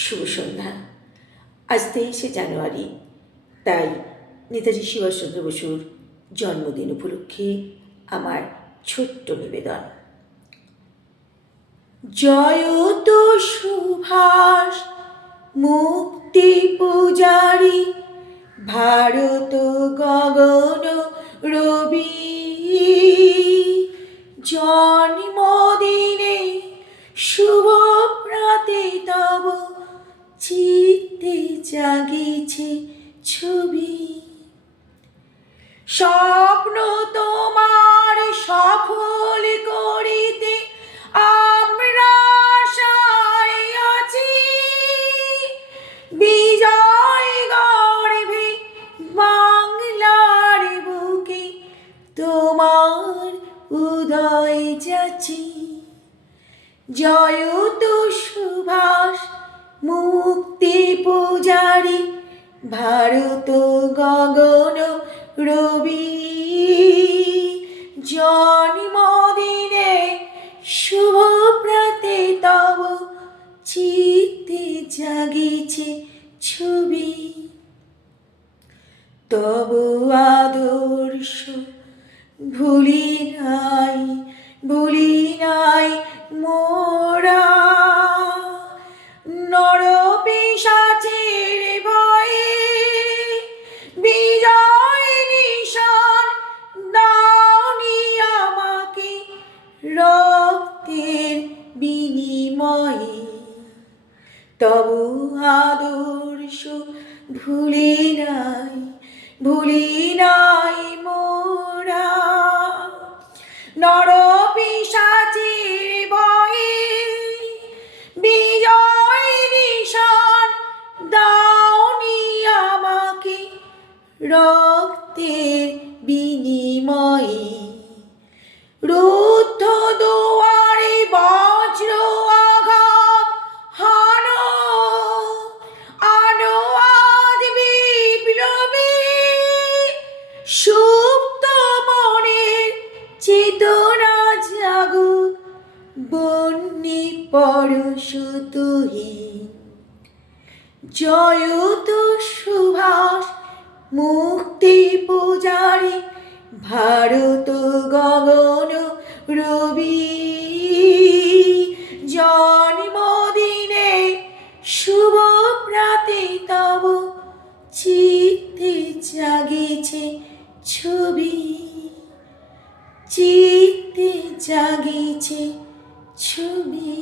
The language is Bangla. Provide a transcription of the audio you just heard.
শুভ সন্ধ্যা। আজ 23শে জানুয়ারি, তাই নেতাজি সুভাষচন্দ্র বসুর জন্মদিন উপলক্ষে আমার ছোট্ট নিবেদন। জয়ত সুভাষ মুক্তি পূজারী, ভারত গগন রবি। জন্মদিনে শুভ প্রাতে তব চিত্তে জাগিছে ছবি। স্বপ্ন তোমার সফল করিতে আমরা আশায় আছি। বিজয় গর্বে বাংলার বুকে তোমার উদয় যাচি। জয়ত সুভাষ মুক্তি পূজারী, ভারত গগন রবি। জন্মদিনে শুভ প্রাতে তব চিত্তে জাগিছে ছবি। তব আদর্শ ভুলি নাই মোরা। নরপিশাচের ভয়ে বিজয় নিশান দাওনি আমাকে রক্তের বিনিময়ে। তব আদর্শ ভুলি নাই মোরা। নরপিশাচের ভয়ে বিজয় নিশান দাওনি আমাকে রক্তের বিনিময়ে। রুদ্ধ দুয়ারে বজ্র আঘাত হানো, আনো আজ বিপ্লবী। সুপ্ত মনের চেতনা জাগুক, বন্যে পরশতুহীন। জয়ত সুভাষ মুক্তি পূজারী, ভারত গগন রবি। জন্মদিনে শুভ প্রাতে তব চিত্তে জাগিছে ছবি। চিত্তে জাগিছে ছবি।